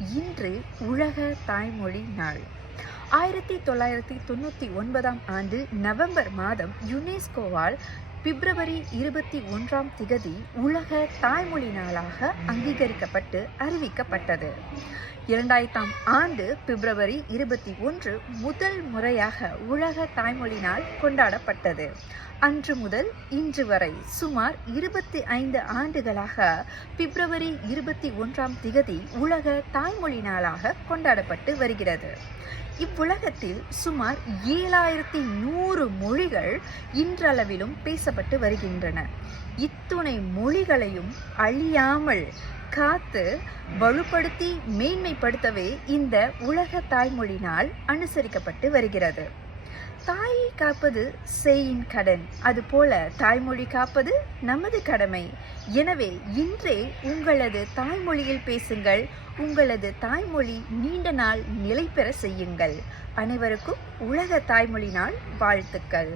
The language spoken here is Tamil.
இன்று உலக தாய்மொழி நாள். ஆயிரத்தி தொள்ளாயிரத்தி தொண்ணூற்றி ஒன்பதாம் ஆண்டு நவம்பர் மாதம் யுனெஸ்கோவால் பிப்ரவரி இருபத்தி ஒன்றாம் திகதி உலக தாய்மொழி நாளாக அங்கீகரிக்கப்பட்டு அறிவிக்கப்பட்டது. இரண்டாயிரத்தாம் ஆண்டு பிப்ரவரி இருபத்தி ஒன்று முதல் முறையாக உலக தாய்மொழி நாள் கொண்டாடப்பட்டது. அன்று முதல் இன்று வரை சுமார் இருபத்தி ஐந்து ஆண்டுகளாக பிப்ரவரி இருபத்தி ஒன்றாம் திகதி உலக தாய்மொழி நாளாக கொண்டாடப்பட்டு வருகிறது. இவ்வுலகத்தில் சுமார் ஏழாயிரத்தி நூறு மொழிகள் இன்றளவிலும் பேசப்பட்டு வருகின்றன. இத்துணை மொழிகளையும் அழியாமல் காத்து வலுப்படுத்தி மேன்மைப்படுத்தவே இந்த உலக தாய்மொழி நாள் அனுசரிக்கப்பட்டு வருகிறது. தாயை காப்பது செய்யின் கடன் அதுபோல தாய்மொழி காப்பது நமது கடமை. எனவே இன்றே உங்களது தாய்மொழியில் பேசுங்கள் உங்களது தாய்மொழி நீண்ட நாள் நிலை பெற செய்யுங்கள். அனைவருக்கும் உலக தாய்மொழி நாள் வாழ்த்துக்கள்.